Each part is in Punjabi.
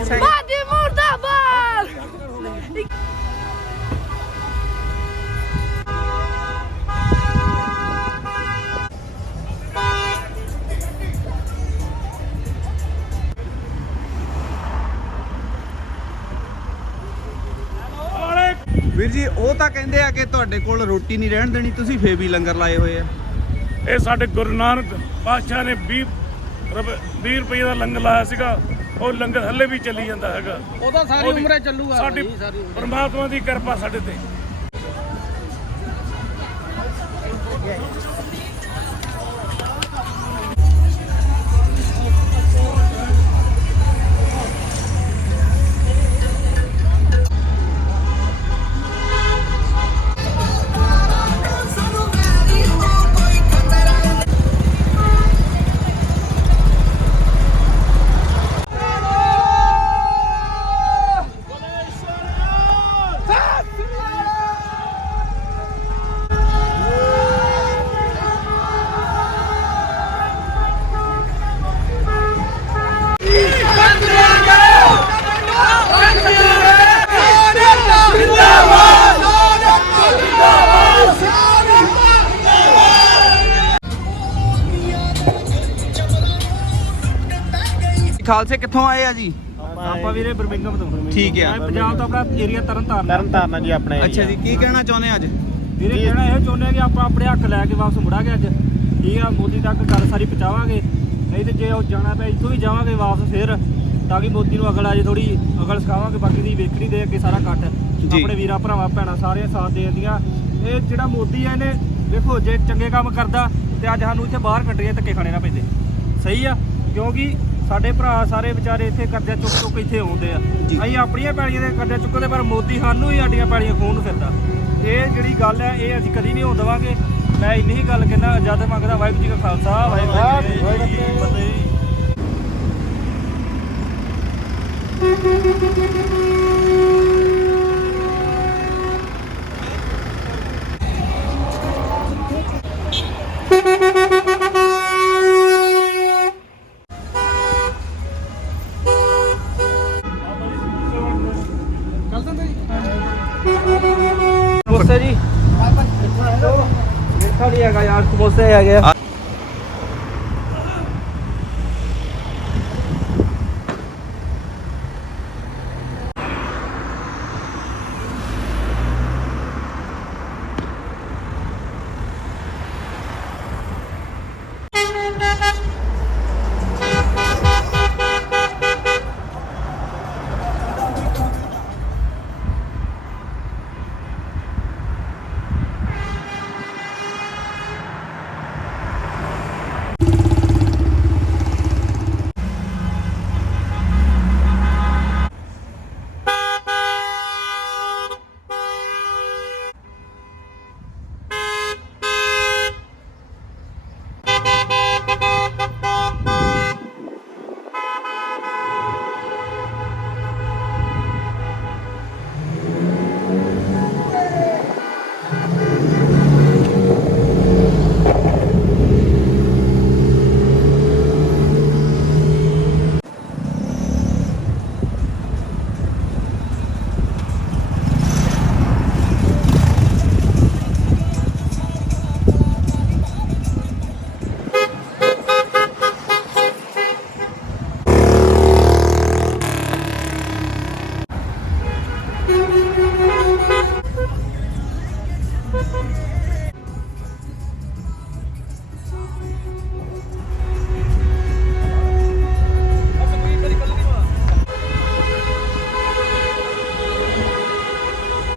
Madi Murdabad! ਵੀਰ ਜੀ ਉਹ ਤਾਂ ਕਹਿੰਦੇ ਆ ਕਿ ਤੁਹਾਡੇ ਕੋਲ ਰੋਟੀ ਨਹੀਂ ਰਹਿਣ ਦੇਣੀ, ਤੁਸੀਂ ਫੇਰ ਵੀ ਲੰਗਰ ਲਾਏ ਹੋਏ ਆ। ਇਹ ਸਾਡੇ ਗੁਰੂ ਨਾਨਕ ਪਾਤਸ਼ਾਹ ਨੇ 20 ਰੁਪਏ ਦਾ ਲੰਗਰ ਲਾਇਆ ਸੀਗਾ, ਉਹ ਲੰਗਰ ਹੱਲੇ ਵੀ ਚੱਲੀ ਜਾਂਦਾ ਹੈਗਾ। ਉਹਦਾ ਸਾਰੀ ਉਮਰੇ ਚੱਲੂਗਾ। ਸਾਡੀ ਪਰਮਾਤਮਾ ਦੀ ਕਿਰਪਾ ਸਾਡੇ ਤੇ। ਖਾਲਸੇ ਕਿੱਥੋਂ ਆਏ ਆ ਜੀ? ਆਪਾਂ ਵੀਰੇ ਬਰਮਿੰਗਮ ਤੋਂ। ਠੀਕ ਆ। ਪੰਜਾਬ ਤੋਂ ਆਪਣਾ ਏਰੀਆ ਤਰਨਤਾਰਨ ਜੀ ਆਪਣੇ। ਅੱਛਾ ਜੀ, ਕੀ ਕਹਿਣਾ ਚਾਹੁੰਦੇ ਅੱਜ? ਵੀਰੇ ਕਹਿਣਾ ਇਹ ਚਾਹੁੰਦੇ ਆ ਕਿ ਆਪਾਂ ਆਪਣੇ ਹੱਕ ਲੈ ਕੇ ਵਾਪਸ ਮੁੜਾਂਗੇ ਅੱਜ। ਠੀਕ ਆ, ਮੋਦੀ ਤੱਕ ਗੱਲ ਸਾਰੀ ਪਹੁੰਚਾਵਾਂਗੇ, ਨਹੀਂ ਤੇ ਜੇ ਉਹ ਜਾਣਾ ਪਿਆ ਇੱਥੋਂ ਵੀ ਜਾਵਾਂਗੇ ਵਾਪਸ ਫਿਰ, ਤਾਂ ਕਿ ਮੋਦੀ ਨੂੰ ਅਕਲ ਆ ਜੇ ਥੋੜੀ ਅਕਲ ਸਿਖਾਵਾਂਗੇ। ਬਾਕੀ ਦੀ ਵੇਖਣੀ ਦੇ ਅੱਗੇ ਸਾਰਾ ਕੱਟ ਆਪਣੇ ਵੀਰਾਂ ਭਰਾਵਾਂ ਭੈਣਾਂ ਸਾਰੀਆਂ ਸਾਥ ਦੇ ਦਿੰਦੀਆਂ। ਇਹ ਜਿਹੜਾ ਮੋਦੀ ਆ ਇਹਨੇ ਵੇਖੋ ਜੇ ਚੰਗੇ ਕੰਮ ਕਰਦਾ ਤੇ ਅੱਜ ਸਾਨੂੰ ਇੱਥੇ ਬਾਹਰ ਕੰਟਰੀਆਂ ਧੱਕੇ ਖਾਣੇ ਨਾ ਪੈਂਦੇ। ਸਹੀ ਆ, ਕਿਉਂਕਿ ਸਾਡੇ ਭਰਾ ਸਾਰੇ ਵਿਚਾਰੇ ਇੱਥੇ ਕਰਜ਼ਾ ਚੁੱਕ ਇੱਥੇ ਆਉਂਦੇ ਆ। ਅਸੀਂ ਆਪਣੀਆਂ ਪੈਲੀਆਂ ਦੇ ਕਰਜ਼ਾ ਚੁੱਕਦੇ, ਪਰ ਮੋਦੀ ਸਾਨੂੰ ਹੀ ਸਾਡੀਆਂ ਪੈਲੀਆਂ ਖੋਹਣ ਨੂੰ ਫਿਰਦਾ। ਇਹ ਜਿਹੜੀ ਗੱਲ ਹੈ ਇਹ ਅਸੀਂ ਕਦੀ ਨਹੀਂ ਹੋਣ ਦੇਵਾਂਗੇ। ਮੈਂ ਇੰਨੀ ਹੀ ਗੱਲ ਕਹਿੰਦਾ, ਇਜਾਜ਼ਤ ਮੰਗਦਾ। ਵਾਹਿਗੁਰੂ ਜੀ ਕਾ ਖਾਲਸਾ, ਵਾਹਿਗੁਰੂ ਜੀ ਕੀ ਫਤਿਹ। ਸਮੋਸੇ ਜੀ ਦੇਖਾ ਨਹੀਂ ਹੈਗਾ ਯਾਰ, ਸਮੋਸੇ ਹੈਗੇ ਆ।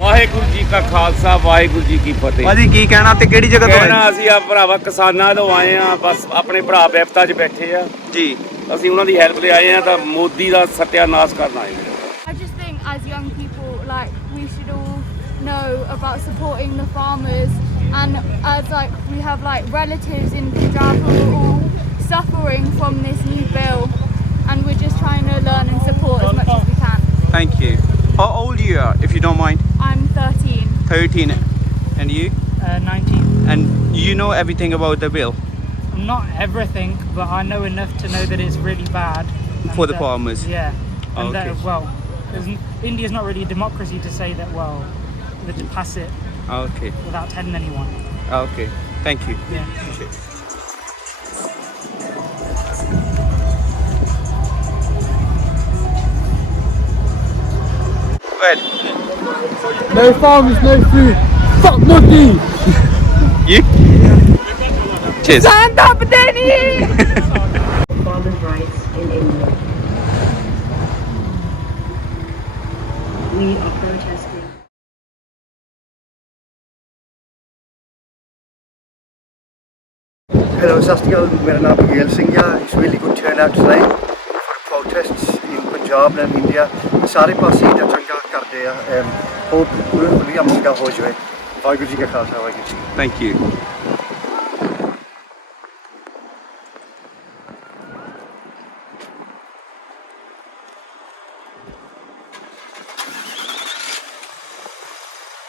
ਵਾਹਿਗੁਰੂ ਜੀ ਕਾ ਖਾਲਸਾ, ਵਾਹਿਗੁਰੂ ਜੀ ਕੀ ਫਤਿਹ। ਭਾਜੀ ਕੀ ਕਹਿਣਾ ਤੇ ਕਿਹੜੀ ਜਗ੍ਹਾ ਤੋਂ ਆਏ? ਕਹਿਣਾ ਅਸੀਂ ਆ ਭਰਾਵਾ ਕਿਸਾਨਾਂ ਤੋਂ ਆਏ ਆ, ਬਸ ਆਪਣੇ ਭਰਾ ਵਿਪਤਾ 'ਚ ਬੈਠੇ ਆ ਜੀ। ਅਸੀਂ ਉਹਨਾਂ ਦੀ ਹੈਲਪ ਲਈ ਆਏ ਆ, ਤਾਂ ਮੋਦੀ ਦਾ ਸਤਿਆਨਾਸ਼ ਕਰਨ ਆਏ ਆ। I just think as young people, like, we should all know about supporting the farmers, and as like we have like relatives in Punjab who are all suffering from this new bill, and we're just trying to learn and support as much as we can. Thank you. How old you are, if you don't mind? I'm 13. 13. And you? 19. And you know everything about the bill? Not everything, but I know enough to know that it's really bad. For the farmers. Yeah. And that, Okay. well, India's not really a democracy to say that, well, they just pass it Okay. without telling anyone. Okay. Thank you. Yeah. Well, No farmers, no food. Fuck Modi! you? Cheers. Stand up, Danny! Farmers' rights in India. We are protesting. Hello, Sastigal. My name is Gail Singh. It's really good turnout today for protests in Punjab and India. ਸਾਰੇ ਪਾਸੇ ਦਾ ਚੰਗਾ ਕਰਦੇ ਆ ਬਹੁਤ ਵਧੀਆ ਮੰਗਾ ਹੋ ਜਾਵੇ ਵਾਹਿਗੁਰੂ ਜੀ ਕਾ Khalsa Waheguru ji Thank you.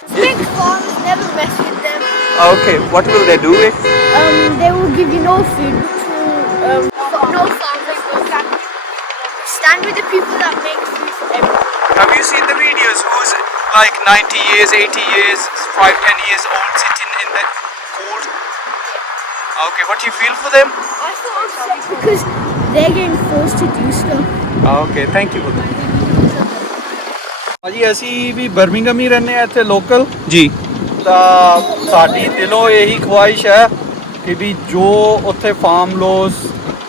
Big farms, never mess with them. Okay, what will they do with? They will give you no food, which will no farmers will stand with the people that make food for everyone. Have you seen the videos who's like 90 years, 80 years, 5, 10 years old sitting in the cold? Okay, what do you feel for them? I thought it was sick because they're getting forced to do stuff. Okay, thank you. ਭਾਜੀ ਅਸੀਂ ਵੀ ਬਰਮਿੰਗਮ ਹੀ ਰਹਿੰਦੇ ਆ ਇੱਥੇ ਲੋਕਲ ਜੀ ਤਾਂ ਸਾਡੀ ਦਿਲੋਂ ਇਹੀ ਖੁਆਇਸ਼ ਹੈ ਕਿ ਵੀ ਜੋ ਉੱਥੇ ਫਾਰਮ ਲੋਸ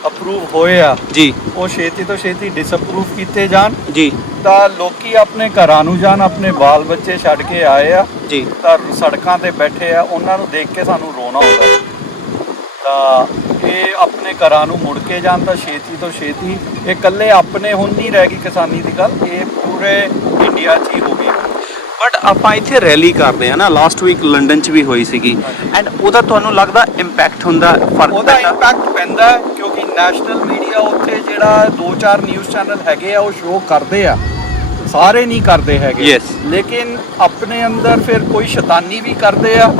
ਅਪਰੂਵ ਹੋਏ ਆ ਜੀ ਉਹ ਛੇਤੀ ਤੋਂ ਛੇਤੀ ਡਿਸਅਪਰੂਵ ਕੀਤੇ ਜਾਣ ਜੀ ਤਾਂ ਲੋਕੀ ਆਪਣੇ ਘਰਾਂ ਨੂੰ ਜਾਣ ਆਪਣੇ ਬਾਲ ਬੱਚੇ ਛੱਡ ਕੇ ਆਏ ਆ ਜੀ ਤਾਂ ਸੜਕਾਂ ਤੇ ਬੈਠੇ ਆ ਉਹਨਾਂ ਨੂੰ ਦੇਖ ਕੇ ਸਾਨੂੰ ਰੋਣਾ ਆਉਂਦਾ ਤਾਂ ਇਹ ਆਪਣੇ ਘਰਾਂ ਨੂੰ ਮੁੜ ਕੇ ਜਾਣ ਤਾਂ ਛੇਤੀ ਤੋਂ ਛੇਤੀ ਇਹ ਇਕੱਲੇ ਆਪਣੇ ਹੁਣ ਨਹੀਂ ਰਹਿ ਗਈ ਕਿਸਾਨੀ ਦੀ ਗੱਲ ਇਹ ਪੂਰੇ ਇੰਡੀਆ 'ਚ ਹੀ ਹੋ ਗਈ ਬਟ ਆਪਾਂ ਇੱਥੇ ਰੈਲੀ ਕਰਦੇ ਆ ਨਾ ਲਾਸਟ ਵੀਕ ਲੰਡਨ 'ਚ ਵੀ ਹੋਈ ਸੀਗੀ ਐਂਡ ਉਹਦਾ ਤੁਹਾਨੂੰ ਲੱਗਦਾ ਇੰਪੈਕਟ ਹੁੰਦਾ ਫਰਕ ਉਹਦਾ ਇੰਪੈਕਟ ਪੈਂਦਾ ਹੈ ਕਿਉਂਕਿ ਨੈਸ਼ਨਲ ਮੀਡੀਆ ਉੱਥੇ ਜਿਹੜਾ 2-4 ਨਿਊਜ਼ ਚੈਨਲ ਹੈਗੇ ਆ ਉਹ ਸ਼ੋਅ ਕਰਦੇ ਆ ਸਾਰੇ ਨਹੀਂ ਕਰਦੇ ਹੈਗੇ Yes. ਲੇਕਿਨ ਆਪਣੇ ਅੰਦਰ ਫਿਰ ਕੋਈ ਸ਼ੈਤਾਨੀ ਵੀ ਕਰਦੇ ਆ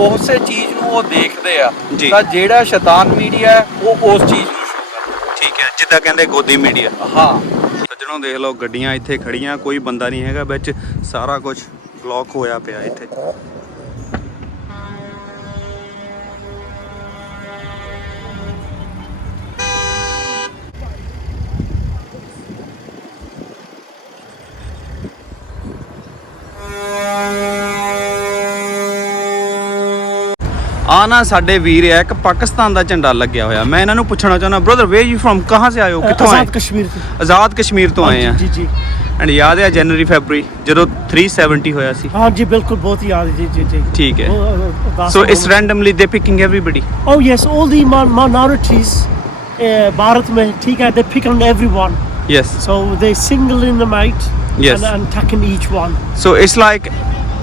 ਉਸੇ ਚੀਜ਼ ਨੂੰ ਉਹ ਦੇਖਦੇ ਆ ਜੀ। ਤਾਂ ਜਿਹੜਾ ਸ਼ੈਤਾਨ ਮੀਡੀਆ ਹੈ ਉਹ ਉਸ ਚੀਜ਼ ਨੂੰ ਸ਼ੋਅ ਕਰਦਾ ਠੀਕ ਹੈ ਜਿੱਦਾਂ ਕਹਿੰਦੇ ਗੋਦੀ ਮੀਡੀਆ ਹਾਂ ਸੱਜਣੋਂ ਦੇਖ ਲਓ ਗੱਡੀਆਂ ਇੱਥੇ ਖੜੀਆਂ ਕੋਈ ਬੰਦਾ ਨਹੀਂ ਹੈਗਾ ਵਿੱਚ ਸਾਰਾ ਕੁਝ ਬਲੌਕ ਹੋਇਆ ਪਿਆ ਇੱਥੇ ਆ ਨਾ ਸਾਡੇ ਵੀਰ ਆ ਇੱਕ ਪਾਕਿਸਤਾਨ ਦਾ ਝੰਡਾ ਲੱਗਿਆ ਹੋਇਆ ਮੈਂ ਇਹਨਾਂ ਨੂੰ ਪੁੱਛਣਾ ਚਾਹੁੰਦਾ ਬ੍ਰਦਰ ਵੇਅਰ ਯੂ ਫਰਮ ਕਹਾਂ ਸੇ ਆਏ ਹੋ ਕਿੱਥੋਂ ਆਏ आजाद कश्मीर से ਆਜ਼ਾਦ ਕਸ਼ਮੀਰ ਤੋਂ ਆਏ ਆ जी जी ਐਂਡ ਯਾਦ ਹੈ ਜਨਵਰੀ ਫੈਬਰੀ ਜਦੋਂ 370 ਹੋਇਆ ਸੀ हाँ जी बिल्कुल बहुत ही याद है जी जी जी ਠੀਕ ਹੈ Oh, so it's randomly they picking everybody oh yes all the minorities Bharat mein ठीक है they pick on everyone yes so they singling them out Yes. and attacking each one so it's like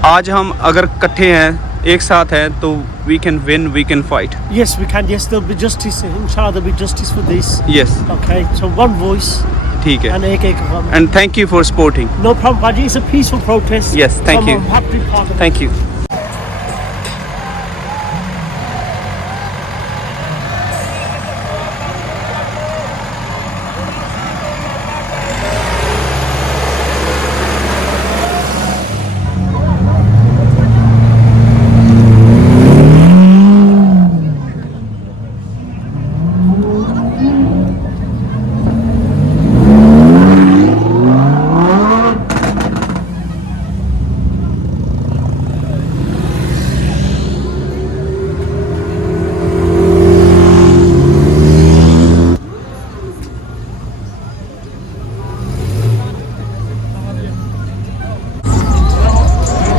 आज हम अगर इकट्ठे हैं एक साथ हैं तो we can win we can fight yes we can yes there'll be justice inshallah there'll be justice for this yes okay so one voice ठीक है and ek and thank you for supporting no problem Baji it's a peaceful protest Yes, thank you. I'm happy part of it. thank you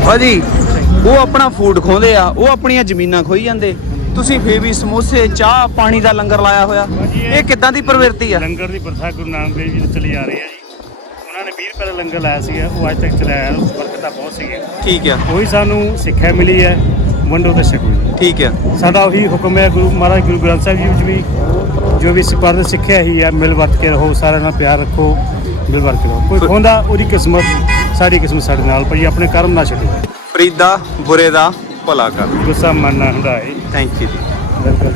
ਭਾਜੀ ਉਹ ਆਪਣਾ ਫੂਡ ਖੋਂਦੇ ਆ ਉਹ ਆਪਣੀਆਂ ਜ਼ਮੀਨਾਂ ਖੋਈ ਜਾਂਦੇ ਤੁਸੀਂ ਫੇਰ ਵੀ ਸਮੋਸੇ ਚਾਹ ਪਾਣੀ ਦਾ ਲੰਗਰ ਲਾਇਆ ਹੋਇਆ ਇਹ ਕਿੱਦਾਂ ਦੀ ਪ੍ਰਵਿਰਤੀ ਆ ਲੰਗਰ ਦੀ ਪ੍ਰਥਾ ਗੁਰੂ ਨਾਨਕ ਦੇਵ ਜੀ ਤੋਂ ਚਲੀ ਆ ਰਹੀ ਹੈ ਜੀ ਉਹਨਾਂ ਨੇ 20 ਰੁਪਏ ਦਾ ਲੰਗਰ ਲਾਇਆ ਸੀਗਾ ਉਹ ਅੱਜ ਤੱਕ ਚਲਾਇਆ ਉਸ ਬਰਕਤਾਂ ਬਹੁਤ ਸੀਗੀਆਂ ਠੀਕ ਆ ਉਹੀ ਸਾਨੂੰ ਸਿੱਖਿਆ ਮਿਲੀ ਹੈ ਵੰਡੋ ਤੇ ਛਕੋ ਠੀਕ ਆ ਸਾਡਾ ਉਹੀ ਹੁਕਮ ਹੈ ਗੁਰੂ ਮਹਾਰਾਜ ਗੁਰੂ ਗ੍ਰੰਥ ਸਾਹਿਬ ਜੀ ਵਿੱਚ ਵੀ ਜੋ ਵੀ ਸਿਪਾਰਦ ਸਿੱਖਿਆ ਹੀ ਹੈ ਮਿਲ ਵਰਤ ਕੇ ਰਹੋ ਸਾਰਿਆਂ ਨਾਲ ਪਿਆਰ ਰੱਖੋ ਮਿਲ ਵਰਤ ਕੇ ਰਹੋ ਕੋਈ ਖੋਂਦਾ ਉਹਦੀ ਕਿਸਮਤ ਸਾਡੀ ਕਿਸਮਤ ਸਾਡੇ ਨਾਲ ਪਈ ਆਪਣੇ ਕਰਮ ਨਾ ਛੱਡੋ ਫਰੀਦਾ ਬੁਰੇ ਦਾ ਭਲਾ ਕਰ ਗੁੱਸਾ ਮਨ ਨਾ ਹੰਡਾਏ ਥੈਂਕ ਯੂ ਜੀ ਬਿਲਕੁਲ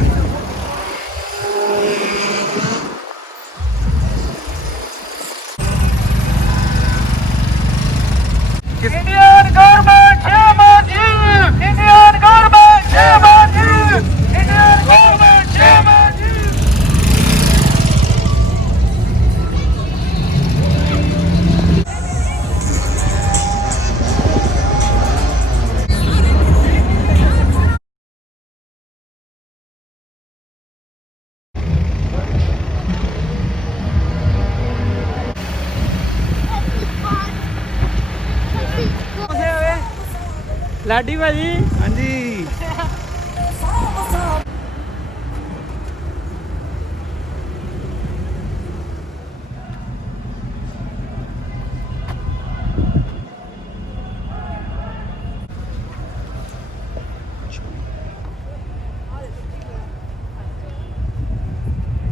ਲਾਡੀ ਭਾਜੀ ਹਾਂਜੀ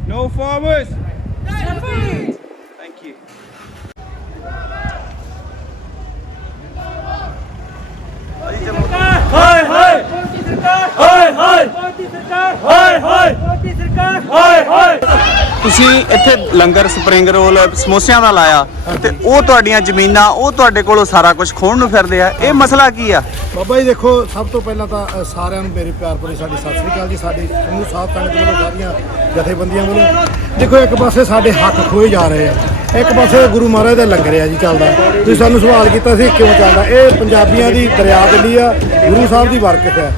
No farmers. Thank you. ਹਾਏ ਹਾਏ ਮੋਦੀ ਸਰਕਾਰ ਹਾਏ ਹਾਏ ਮੋਦੀ ਸਰਕਾਰ ਹਾਏ ਹਾਏ ਮੋਦੀ ਸਰਕਾਰ ਹਾਏ ਹਾਏ ਤੁਸੀਂ ਇੱਥੇ ਲੰਗਰ ਸਪਰਿੰਗ ਰੋਲ ਸਮੋਸਿਆਂ ਦਾ ਲਾਇਆ ਤੇ ਉਹ ਤੁਹਾਡੀਆਂ ਜ਼ਮੀਨਾਂ ਉਹ ਤੁਹਾਡੇ ਕੋਲੋਂ ਸਾਰਾ ਕੁਝ ਖੋਣ ਨੂੰ ਫਿਰਦੇ ਆ ਇਹ ਮਸਲਾ ਕੀ ਆ ਬਾਬਾ ਜੀ ਦੇਖੋ ਸਭ ਤੋਂ ਪਹਿਲਾਂ ਤਾਂ ਸਾਰਿਆਂ ਨੂੰ ਮੇਰੇ ਪਿਆਰ ਭਰੀ ਸਾਡੀ ਸਤਿ ਸ੍ਰੀ ਅਕਾਲ ਜੀ ਸਾਡੀ ਸਮੂਹ ਸਾਧ ਸੰਗਤ ਵੱਲੋਂ ਸਾਰੀਆਂ ਜਥੇਬੰਦੀਆਂ ਵੱਲੋਂ ਦੇਖੋ ਇੱਕ ਪਾਸੇ ਸਾਡੇ ਹੱਕ ਖੋਏ ਜਾ ਰਹੇ ਆ ਇੱਕ ਪਾਸੇ ਗੁਰੂ ਮਹਾਰਾਜ ਦਾ ਲੰਗਰ ਆ ਜੀ ਚੱਲਦਾ ਤੁਸੀਂ ਸਾਨੂੰ ਸਵਾਲ ਕੀਤਾ ਸੀ ਕਿਉਂ ਚੱਲਦਾ ਇਹ ਪੰਜਾਬੀਆਂ ਦੀ ਦਰਿਆ ਦਿੱਲੀ ਆ ਗੁਰੂ ਸਾਹਿਬ ਦੀ ਬਰਕਤ ਹੈ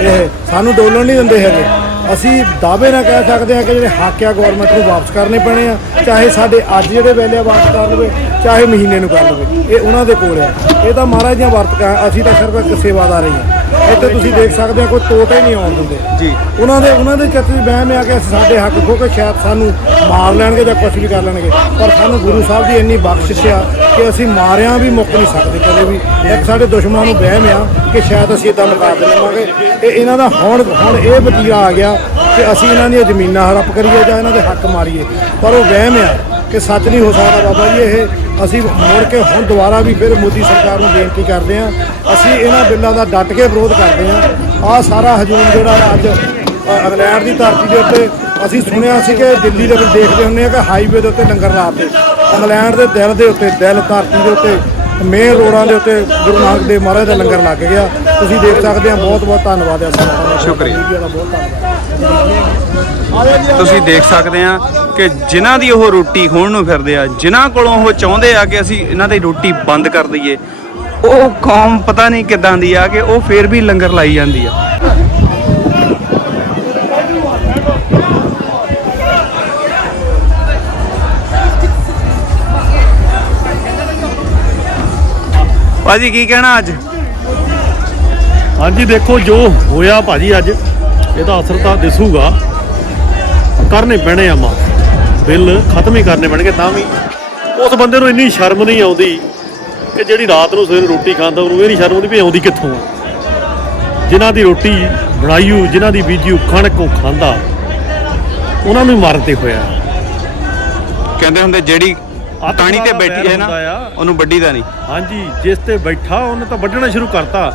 ਇਹ ਸਾਨੂੰ ਡੋਲਣ ਨਹੀਂ ਦਿੰਦੇ ਹੈਗੇ ਅਸੀਂ ਦਾਅਵੇ ਨਾਲ ਕਹਿ ਸਕਦੇ ਹਾਂ ਕਿ ਜਿਹੜੇ ਹੱਕ ਆ ਗਵਰਨਮੈਂਟ ਨੂੰ ਵਾਪਸ ਕਰਨੇ ਪੈਣੇ ਆ ਚਾਹੇ ਸਾਡੇ ਅੱਜ ਜਿਹੜੇ ਵੇਲੇ ਵਾਪਸ ਕਰ ਲਵੇ ਚਾਹੇ ਮਹੀਨੇ ਨੂੰ ਕਰ ਲਵੇ ਇਹ ਉਹਨਾਂ ਦੇ ਕੋਲ ਆ ਇਹ ਤਾਂ ਮਹਾਰਾਜ ਦੀਆਂ ਵਰਤਕਾਂ ਅਸੀਂ ਤਾਂ ਸਿਰਫ ਇੱਕ ਸੇਵਾਦਾਰ ਹੀ ਹਾਂ ਇੱਥੇ ਤੁਸੀਂ ਦੇਖ ਸਕਦੇ ਹੋ ਕੋਈ ਟੋਟੇ ਨਹੀਂ ਆਉਣ ਦਿੰਦੇ ਜੀ ਉਹਨਾਂ ਦੇ ਚੱਤ ਵੀ ਵਹਿਮ ਆ ਕਿ ਸਾਡੇ ਹੱਕ ਖੋ ਕੇ ਸ਼ਾਇਦ ਸਾਨੂੰ ਮਾਰ ਲੈਣਗੇ ਜਾਂ ਕੁਝ ਵੀ ਕਰ ਲੈਣਗੇ ਪਰ ਸਾਨੂੰ ਗੁਰੂ ਸਾਹਿਬ ਦੀ ਇੰਨੀ ਬਖਸ਼ਿਸ਼ ਆ ਕਿ ਅਸੀਂ ਮਾਰਿਆਂ ਵੀ ਮੁੱਕ ਨਹੀਂ ਸਕਦੇ ਕਦੇ ਵੀ ਇੱਕ ਸਾਡੇ ਦੁਸ਼ਮਣਾਂ ਨੂੰ ਵਹਿਮ ਆ ਕਿ ਸ਼ਾਇਦ ਅਸੀਂ ਇਦਾਂ ਮੁਕਾ ਦੇਵਾਂਗੇ ਇਹਨਾਂ ਦਾ ਹੁਣ ਇਹ ਵਤੀਰਾ ਆ ਗਿਆ ਕਿ ਅਸੀਂ ਇਹਨਾਂ ਦੀਆਂ ਜ਼ਮੀਨਾਂ ਹੜੱਪ ਕਰੀਏ ਜਾਂ ਇਹਨਾਂ ਦੇ ਹੱਕ ਮਾਰੀਏ ਪਰ ਉਹ ਵਹਿਮ ਆ ਕਿ ਸੱਚ ਨਹੀਂ ਹੋ ਸਕਦਾ ਬਾਬਾ ਜੀ ਇਹ ਅਸੀਂ ਮੁੜ ਕੇ ਹੁਣ ਦੁਬਾਰਾ ਵੀ ਫਿਰ ਮੋਦੀ ਸਰਕਾਰ ਨੂੰ ਬੇਨਤੀ ਕਰਦੇ ਹਾਂ ਅਸੀਂ ਇਹਨਾਂ ਬਿੱਲਾਂ ਦਾ ਡਟ ਕੇ ਵਿਰੋਧ ਕਰਦੇ ਹਾਂ ਆਹ ਸਾਰਾ ਹਜੂਮ ਜਿਹੜਾ ਅੱਜ ਇੰਗਲੈਂਡ ਦੀ ਧਰਤੀ ਦੇ ਉੱਤੇ ਅਸੀਂ ਸੁਣਿਆ ਸੀ ਕਿ ਦਿੱਲੀ ਦੇ ਵਿੱਚ ਦੇਖਦੇ ਹੁੰਦੇ ਆ ਕਿ ਹਾਈਵੇ ਦੇ ਉੱਤੇ ਲੰਗਰ ਲਾਤੇ ਇੰਗਲੈਂਡ ਦੇ ਦਿਲ ਦੇ ਉੱਤੇ ਦਿਲ ਧਰਤੀ ਦੇ ਉੱਤੇ ਮੇਨ ਰੋਡਾਂ ਦੇ ਉੱਤੇ ਗੁਰੂ ਨਾਨਕ ਦੇਵ ਮਹਾਰਾਜ ਦਾ ਲੰਗਰ ਲੱਗ ਗਿਆ ਤੁਸੀਂ ਦੇਖ ਸਕਦੇ ਆ ਬਹੁਤ ਬਹੁਤ ਧੰਨਵਾਦ ਹੈ ਸੰਗਤਾਂ ਦਾ ਸ਼ੁਕਰੀਆ। ਮੀਡੀਆ ਦਾ ਬਹੁਤ ਧੰਨਵਾਦ ਤੁਸੀਂ ਦੇਖ ਸਕਦੇ ਆ ਕਿ ਜਿਨ੍ਹਾਂ ਦੀ ਉਹ ਰੋਟੀ ਖੋਣ ਨੂੰ ਫਿਰਦੇ ਆ ਜਿਨ੍ਹਾਂ ਕੋਲੋਂ ਉਹ ਚਾਹੁੰਦੇ ਆ ਕਿ ਅਸੀਂ ਇਹਨਾਂ ਦੀ ਰੋਟੀ ਬੰਦ ਕਰ ਦਈਏ ਉਹ ਕੌਮ ਪਤਾ ਨਹੀਂ ਕਿੱਦਾਂ ਦੀ ਆ ਕਿ ਉਹ ਫੇਰ ਵੀ ਲੰਗਰ ਲਾਈ ਜਾਂਦੀ ਆ ਭਾਜੀ ਕੀ ਕਹਿਣਾ ਅੱਜ ਹਾਂਜੀ ਦੇਖੋ ਜੋ ਹੋਇਆ ਭਾਜੀ ਅੱਜ ਇਹਦਾ ਅਸਰ ਤਾਂ ਦਿਸੂਗਾ ਕਰਨੇ ਪੈਣੇ ਆ ਬਿੱਲ ਖਤਮ ਹੀ ਕਰਨੇ ਪੈਣਗੇ ਤਾਂ ਵੀ ਉਸ ਬੰਦੇ ਨੂੰ ਇੰਨੀ ਸ਼ਰਮ ਨਹੀਂ ਆਉਂਦੀ ਕਿ ਜਿਹੜੀ ਰਾਤ ਨੂੰ ਸਵੇਰੇ ਰੋਟੀ ਖਾਂਦਾ ਉਹਨੂੰ ਇਹ ਨਹੀਂ ਸ਼ਰਮ ਆਉਂਦੀ ਵੀ ਆਉਂਦੀ ਕਿੱਥੋਂ ਆ ਜਿਨ੍ਹਾਂ ਦੀ ਰੋਟੀ ਬਣਾਈਓ ਜਿਨ੍ਹਾਂ ਦੀ ਬੀਜੀਓ ਕਣਕ ਉਹ ਖਾਂਦਾ ਉਹਨਾਂ ਨੂੰ ਮਾਰਦੇ ਹੋਇਆ ਕਹਿੰਦੇ ਹੁੰਦੇ ਜਿਹੜੀ ਤਾਣੀ ਤੇ ਬੈਠੀ ਹੈ ਨਾ ਉਹਨੂੰ ਵੱਡੀ ਦਾ ਨਹੀਂ ਹਾਂਜੀ ਜਿਸ ਤੇ ਬੈਠਾ ਉਹਨੇ ਤਾਂ ਵੱਢਣਾ ਸ਼ੁਰੂ ਕਰਤਾ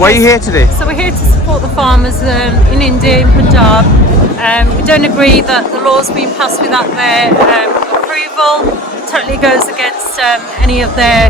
Why are you here today? So we're here to support the farmers in India, in Punjab. We don't agree that the laws being passed without their approval. Totally goes against any of their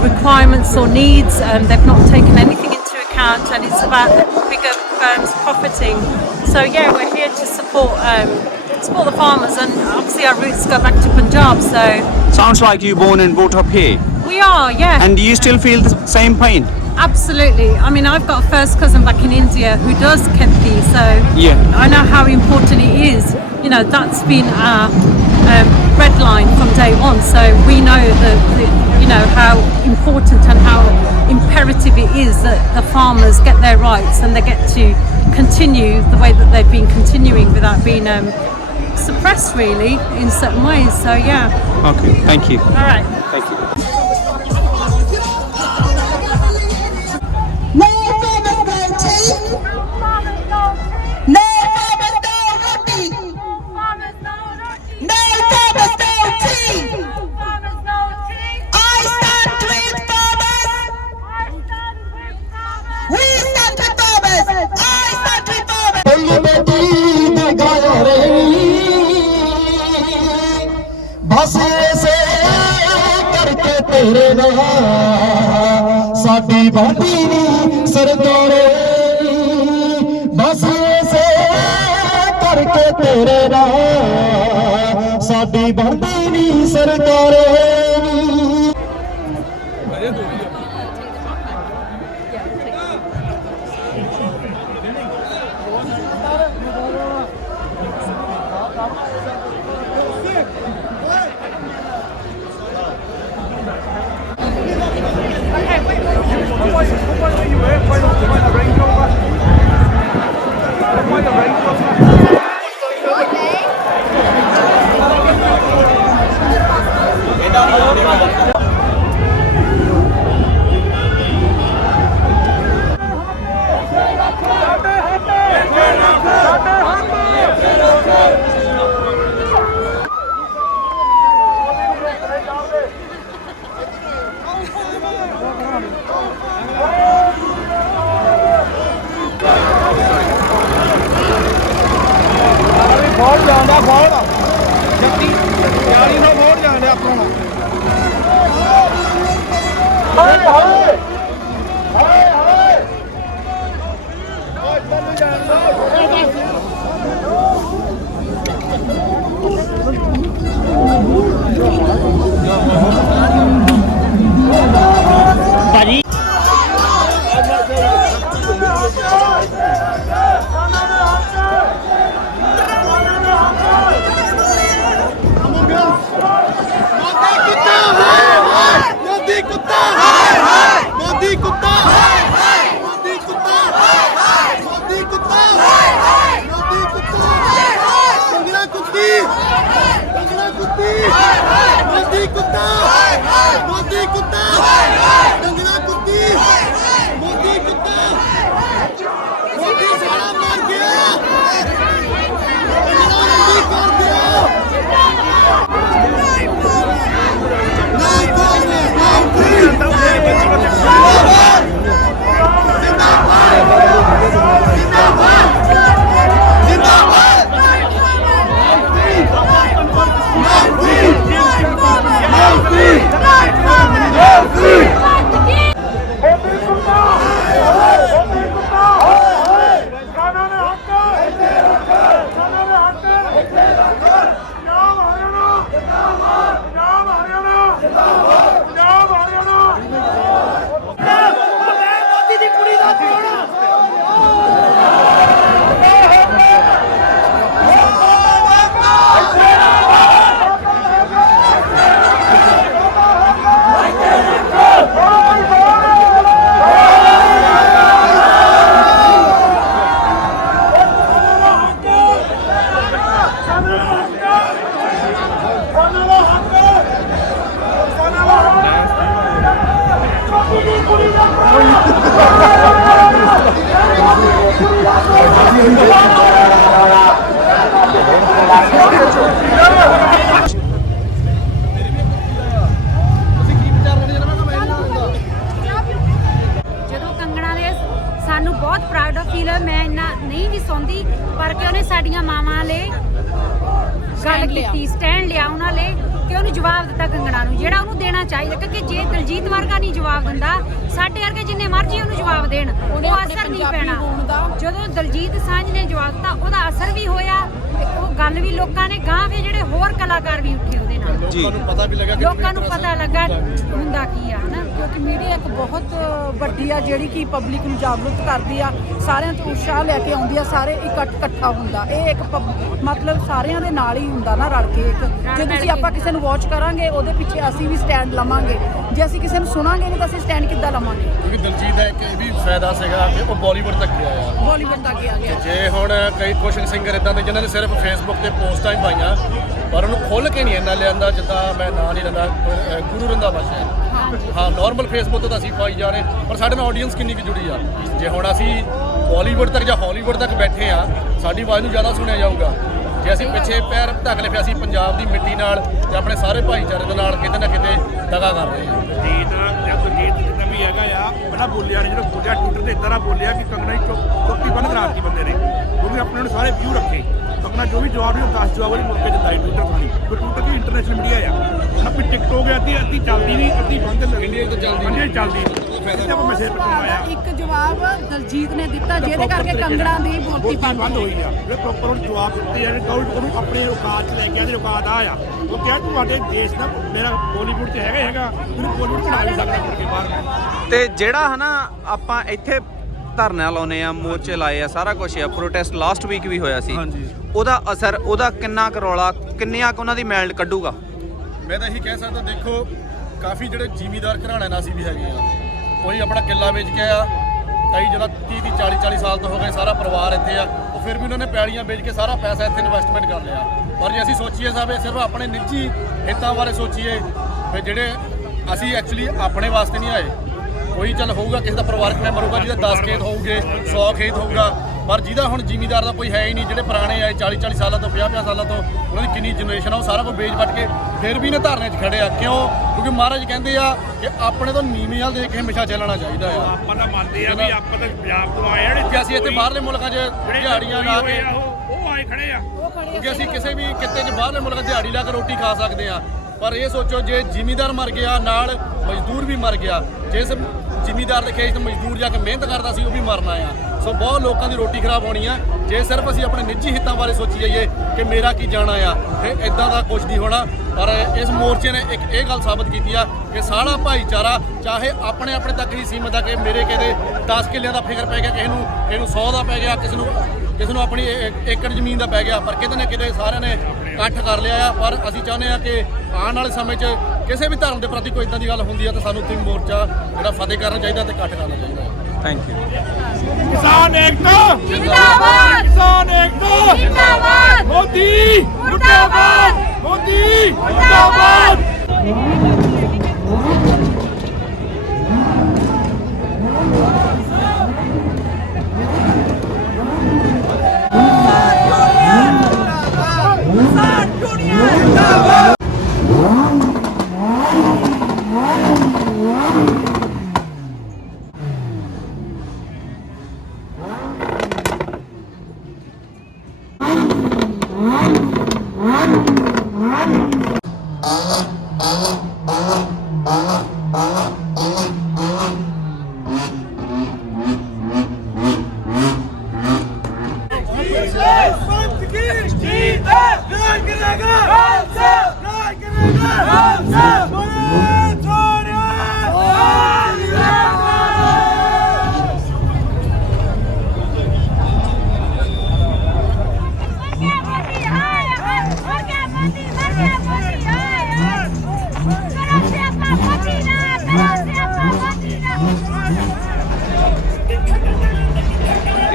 requirements or needs. They've not taken anything into account, and it's about bigger firms profiting. So yeah, we're here to support the farmers, and obviously our roots go back to Punjab. So Sounds like you born and brought up here. we are, yeah. And do you still feel the same pain? Absolutely. I mean, I've got a first cousin back in India who does Kempi, so Yeah. I know how important it is. You know, that's been our red line from day one. So we know that you know how important and how imperative it is that the farmers get their rights and they get to continue the way that they've been continuing without being suppressed really in certain ways. So yeah. Okay, thank you. All right. Thank you. ਬਸ ਐਸੇ ਕਰਕੇ ਤੇਰੇ ਨਾਲ ਸਾਡੀ ਬਾਡੀ ਨੀ ਸਰਦਾਰੇ ਬਸ ਐਸੇ ਕਰਕੇ ਤੇਰੇ ਨਾਲ ਸਾਡੀ ਬਾਡੀ ਨੀ ਸਰਦਾਰੇ स्टैंड लिया उन्होंने कि उन्होंने जवाब दिता कंगना नूं जेड़ा उन्होंने देना चाहिए क्योंकि जे दलजीत वर्गा नहीं जवाब दिंदा साडे वर्गे जिन्ने मर्जी उन्होंने जवाब देण वो असर नहीं पैना जदों दलजीत सांझ ने जवाब दिता ਉਹਦਾ असर भी होया ते ਉਹ ਗੱਲ भी लोकां ने गां वे ਜਿਹੜੇ ਹੋਰ कलाकार भी उठे ਉਹਦੇ ਨਾਲ जी लोकां नूं पता लगा हुंदा की आ हना ਕਿਉਂਕਿ ਮੀਡੀਆ ਇੱਕ ਬਹੁਤ ਵੱਡੀ ਆ ਜਿਹੜੀ ਕਿ ਪਬਲਿਕ ਨੂੰ ਜਾਗਰੂਕ ਕਰਦੀ ਆ, ਸਾਰਿਆਂ ਤੋਂ ਉਤਸ਼ਾਹ ਲੈ ਕੇ ਆਉਂਦੀ ਆ, ਸਾਰੇ ਇਕੱਠਾ ਹੁੰਦਾ। ਇਹ ਇੱਕ ਮਤਲਬ ਸਾਰਿਆਂ ਦੇ ਨਾਲ ਹੀ ਹੁੰਦਾ ਨਾ, ਰਲ ਕੇ ਇੱਕ। ਜੇ ਤੁਸੀਂ ਆਪਾਂ ਕਿਸੇ ਨੂੰ ਵਾਚ ਕਰਾਂਗੇ ਉਹਦੇ ਪਿੱਛੇ ਅਸੀਂ ਵੀ ਸਟੈਂਡ ਲਵਾਂਗੇ, ਜੇ ਅਸੀਂ ਕਿਸੇ ਨੂੰ ਸੁਣਾਂਗੇ ਨਹੀਂ ਤਾਂ ਅਸੀਂ ਸਟੈਂਡ ਕਿੱਦਾਂ ਲਵਾਂਗੇ? ਕਿਉਂਕਿ ਦਿਲਜੀਤ ਦਾ ਇੱਕ ਇਹ ਵੀ ਫਾਇਦਾ ਸੀਗਾ ਕਿ ਉਹ ਬਾਲੀਵੁੱਡ ਤੱਕ ਗਿਆ ਆ, ਬਾਲੀਵੁੱਡ ਤੱਕ ਗਿਆ। ਜੇ ਹੁਣ ਕਈ ਕੁਝ ਸਿੰਗਰ ਇਦਾਂ ਦੇ ਜਿਨ੍ਹਾਂ ਨੇ ਸਿਰਫ ਫੇਸਬੁੱਕ ਤੇ ਪੋਸਟਾਂ ਹੀ ਪਾਈਆਂ ਪਰ ਉਹਨੂੰ ਖੁੱਲ੍ਹ ਕੇ ਨਹੀਂ ਇੰਨਾ ਲਿਆਂਦਾ, ਜਿੱਦਾਂ ਮੈਂ ਨਾਂ ਨਹੀਂ ਲੈਂਦਾ, ਗੁਰੂ ਰੰਧਾਵਾ ਸ਼ਾਇਦ। ਹਾਂ, ਨਾਰਮਲ ਫੇਸਬੁੱਕ ਤੋਂ ਤਾਂ ਅਸੀਂ ਪਾਈ ਜਾ ਰਹੇ, ਪਰ ਸਾਡੇ ਨਾਲ ਆਡੀਅנס ਕਿੰਨੀ ਕੁ ਜੁੜੀ ਆ। ਜੇ ਹੁਣ ਅਸੀਂ ਬਾਲੀਵੁੱਡ ਤੱਕ ਜਾਂ ਹਾਲੀਵੁੱਡ ਤੱਕ ਬੈਠੇ ਆ, ਸਾਡੀ ਆਵਾਜ਼ ਨੂੰ ਜ਼ਿਆਦਾ ਸੁਣਿਆ ਜਾਊਗਾ। ਜੇ ਅਸੀਂ ਪਿੱਛੇ ਪੈਰ ਢੱਕ ਲਏ, ਫਿਰ ਅਸੀਂ ਪੰਜਾਬ ਦੀ ਮਿੱਟੀ ਨਾਲ ਤੇ ਆਪਣੇ ਸਾਰੇ ਭਾਈਚਾਰੇ ਦੇ ਨਾਲ ਕਿਤੇ ਨਾ ਕਿਤੇ ਦਗਾ ਕਰ ਰਹੇ ਹਾਂ। ਜੀਤ ਜਿੱਦਾਂ ਵੀ ਹੈਗਾ ਆ, ਬੜਾ ਬੋਲਿਆ ਨੇ, ਜਿਹੜਾ ਬੋਲਿਆ ਟਵਿੱਟਰ ਤੇ ਇਦਾਂ ਦਾ ਬੋਲਿਆ ਕਿ ਕੰਗਣਾ ਹੀ ਚੁੱਪੀ ਬੰਦ ਕਰਾਤੀ ਬੰਦੇ ਨੇ, ਕਿਉਂਕਿ ਆਪਣੇ ਨੂੰ ਸਾਰੇ ਵਿਊ ਰੱਖੇ। ਕੰਗਣਾ ਜੋ ਵੀ ਜਵਾਬ ਨਹੀਂ 10 ਜਵਾਬ ਵਾਲੀ ਮੁੜ ਕੇ ਦਿੰਦਾ ਹੈ ਟਵਿੱਟਰ ਖਾਣੀ, ਕੋਈ ਟਵਿੱਟਰ ਦੀ ਇੰਟਰਨੈਸ਼ਨਲ ਮੀਡੀਆ ਆ। ਆਪਣੀ ਟਿਕਟੋਕ ਅੱਧੀ ਚੱਲਦੀ ਨਹੀਂ, ਅੱਧੀ ਬੰਦ ਇੰਡੀਆ ਤੋਂ ਚੱਲਦੀ ਇੱਕ ਜਵਾਬ ਦਲਜੀਤ ਨੇ ਦਿੱਤਾ ਜਿਹਦੇ ਕਰਕੇ ਕੰਗਣਾ ਦੀ ਬੋਲਤੀ ਬੰਦ ਹੋਈ ਆ। ਜਿਹੜੇ ਪ੍ਰੋਪਰ ਉਹਨੂੰ ਜਵਾਬ ਦਿੱਤੇ ਆ, ਉਹਨੂੰ ਆਪਣੇ ਔਕਾਤ 'ਚ ਲੈ ਕੇ ਆਦੇ, ਔਕਾਤ ਆ ਉਹ ਕਿਹਾ ਤੁਹਾਡੇ ਦੇਸ਼ ਦਾ ਮੇਰਾ ਬਾਲੀਵੁੱਡ 'ਚ ਹੈਗਾ ਉਹਨੂੰ ਬਾਲੀਵੁੱਡ ਬਣਾ ਨਹੀਂ ਸਕਦਾ ਮੁੜ ਕੇ ਬਾਹਰ। ਤੇ ਜਿਹੜਾ ਹਨਾ ਆਪਾਂ ਇੱਥੇ ਧਰਨਾ ਲਾਉਨੇ ਆ, ਮੋਰਚੇ ਲਾਏ ਆ, ਸਾਰਾ ਕੁਝ ਆ, ਪ੍ਰੋਟੈਸਟ ਲਾਸਟ ਵੀਕ ਵੀ ਹੋਇਆ ਸੀ, ਉਹਦਾ ਅਸਰ, ਉਹਦਾ ਕਿੰਨਾ ਕੁ ਰੌਲਾ, ਕਿੰਨੀਆਂ ਕੁ ਉਹਨਾਂ ਦੀ ਮੈਲ ਕੱਢੂਗਾ? ਮੈਂ ਤਾਂ ਇਹੀ ਕਹਿ ਸਕਦਾ, ਦੇਖੋ ਕਾਫੀ ਜਿਹੜੇ ਜ਼ਿਮੀਂਦਾਰ ਘਰਾਣੇ ਨਾਲ ਅਸੀਂ ਵੀ ਹੈਗੇ ਆ, ਕੋਈ ਆਪਣਾ ਕਿੱਲਾ ਵੇਚ ਕੇ ਆ, ਕਈ ਜਿਹੜਾ 30-40 ਸਾਲ ਤੋਂ ਹੋ ਗਏ ਸਾਰਾ ਪਰਿਵਾਰ ਇੱਥੇ ਆ, ਉਹ ਫਿਰ ਵੀ ਉਹਨਾਂ ਨੇ ਪੈਲੀਆਂ ਵੇਚ ਕੇ ਸਾਰਾ ਪੈਸਾ ਇੱਥੇ ਇਨਵੈਸਟਮੈਂਟ ਕਰ ਲਿਆ। ਪਰ ਜੇ ਅਸੀਂ ਸੋਚੀਏ ਸਾਬੇ ਸਿਰਫ ਆਪਣੇ ਨਿੱਜੀ ਹਿੱਤਾਂ ਬਾਰੇ ਸੋਚੀਏ, ਫਿਰ ਜਿਹੜੇ ਅਸੀਂ ਐਕਚੁਅਲੀ ਆਪਣੇ ਵਾਸਤੇ ਨਹੀਂ ਆਏ। ਕੋਈ ਚੱਲ ਹੋਊਗਾ ਕਿਸੇ ਦਾ ਪਰਿਵਾਰਕ ਮੈਂਬਰ ਹੋਊਗਾ ਜਿਹਦੇ 10 ਖੇਤ ਹੋਊਗੇ, 100 ਖੇਤ ਹੋਊਗਾ, ਪਰ ਜਿਹਦਾ ਹੁਣ ਜ਼ਿਮੀਂਦਾਰ ਦਾ ਕੋਈ ਹੈ ਹੀ ਨਹੀਂ। ਜਿਹੜੇ ਪੁਰਾਣੇ ਆਏ 40 ਸਾਲਾਂ ਤੋਂ, 50 ਸਾਲਾਂ ਤੋਂ, ਉਹਨਾਂ ਦੀ ਕਿੰਨੀ ਜਨਰੇਸ਼ਨ ਆ, ਉਹ ਸਾਰਾ ਕੁਝ ਵੇਚ ਵੱਟ ਕੇ ਫਿਰ ਵੀ ਨੇ ਧਰਨੇ 'ਚ ਖੜੇ ਆ। ਕਿਉਂ? ਕਿਉਂਕਿ ਮਹਾਰਾਜ ਕਹਿੰਦੇ ਆ ਕਿ ਆਪਣੇ ਤੋਂ ਨੀਵੇਂ ਵੱਲ ਦੇਖ ਕੇ ਹਮੇਸ਼ਾ ਚੱਲਣਾ ਚਾਹੀਦਾ ਆ। ਆਪਾਂ ਤਾਂ ਮੰਨਦੇ ਆ ਵੀ ਆਪਾਂ ਤਾਂ ਪੰਜਾਬ ਤੋਂ ਆਏ ਆ, ਕਿ ਅਸੀਂ ਇੱਥੇ ਬਾਹਰਲੇ ਮੁਲਕਾਂ 'ਚ ਦਿਹਾੜੀਆਂ ਲਾ ਕੇ ਉਹ ਆਏ ਖੜੇ ਆ, ਕਿਉਂਕਿ ਅਸੀਂ ਕਿਸੇ ਵੀ ਕਿਤੇ 'ਚ ਬਾਹਰਲੇ ਮੁਲਕਾਂ 'ਚ ਦਿਹਾੜੀ ਲਾ ਕੇ ਰੋਟੀ ਖਾ ਸਕਦੇ ਆ। ਪਰ ਇਹ ਸੋਚੋ, ਜੇ ਜ਼ਿਮੀਂਦਾਰ ਮਰ ਗਿਆ ਨਾਲ ਮਜ਼ਦੂਰ ਵੀ ਮਰ ਗਿਆ, ਜਿਸ ਜ਼ਿਮੀਂਦਾਰ ਦੇ ਖੇਤ ਮਜ਼ਦੂਰ ਜਾ ਕੇ ਮਿਹਨਤ ਕਰਦਾ ਸੀ ਉਹ ਵੀ ਮਰਨਾ ਆ। ਸੋ ਬਹੁਤ ਲੋਕਾਂ ਦੀ ਰੋਟੀ ਖਰਾਬ ਹੋਣੀ ਆ ਜੇ ਸਿਰਫ ਅਸੀਂ ਆਪਣੇ ਨਿੱਜੀ ਹਿੱਤਾਂ ਬਾਰੇ ਸੋਚੀ ਜਾਈਏ ਕਿ ਮੇਰਾ ਕੀ ਜਾਣਾ ਆ, ਫਿਰ ਇਦਾਂ ਦਾ ਕੁਝ ਨਹੀਂ ਹੋਣਾ। ਪਰ ਇਸ ਮੋਰਚੇ ਨੇ ਇੱਕ ਇਹ ਗੱਲ ਸਾਬਤ ਕੀਤੀ ਆ ਕਿ ਸਾਰਾ ਭਾਈਚਾਰਾ, ਚਾਹੇ ਆਪਣੇ ਤੱਕ ਹੀ ਸੀਮਤ ਆ, ਕਿ ਮੇਰੇ ਕਿਤੇ 10 ਕਿੱਲਿਆਂ ਦਾ ਫਿਕਰ ਪੈ ਗਿਆ, ਕਿਸੇ ਨੂੰ 100 ਦਾ ਪੈ ਗਿਆ, ਕਿਸੇ ਨੂੰ ਆਪਣੀ ਏਕੜ ਜ਼ਮੀਨ ਦਾ ਪੈ ਗਿਆ, ਪਰ ਕਿਤੇ ਨਾ ਕਿਤੇ ਸਾਰਿਆਂ ਨੇ ਇਕੱਠ ਕਰ ਲਿਆ ਆ। ਪਰ ਅਸੀਂ ਚਾਹੁੰਦੇ ਆ ਕਿ ਆਉਣ ਵਾਲੇ ਸਮੇਂ 'ਚ ਕਿਸੇ ਵੀ ਧਰਮ ਦੇ ਪ੍ਰਤੀ ਕੋਈ ਇਦਾਂ ਦੀ ਗੱਲ ਹੁੰਦੀ ਆ ਤਾਂ ਸਾਨੂੰ ਉੱਥੇ ਮੋਰਚਾ ਜਿਹੜਾ ਫਤਿਹ ਕਰਨਾ ਚਾਹੀਦਾ ਤੇ ਇਕੱਠ ਕਰਨਾ ਚਾਹੀਦਾ ਹੈ। Thank you. ਕਿਸਾਨ ਏਕਤਾ ਜਿੰਦਾਬਾਦ, ਕਿਸਾਨ ਏਕਤਾ ਜਿੰਦਾਬਾਦ, ਮੋਦੀ ਮੁਰਦਾਬਾਦ, ਮੋਦੀ ਮੁਰਦਾਬਾਦ।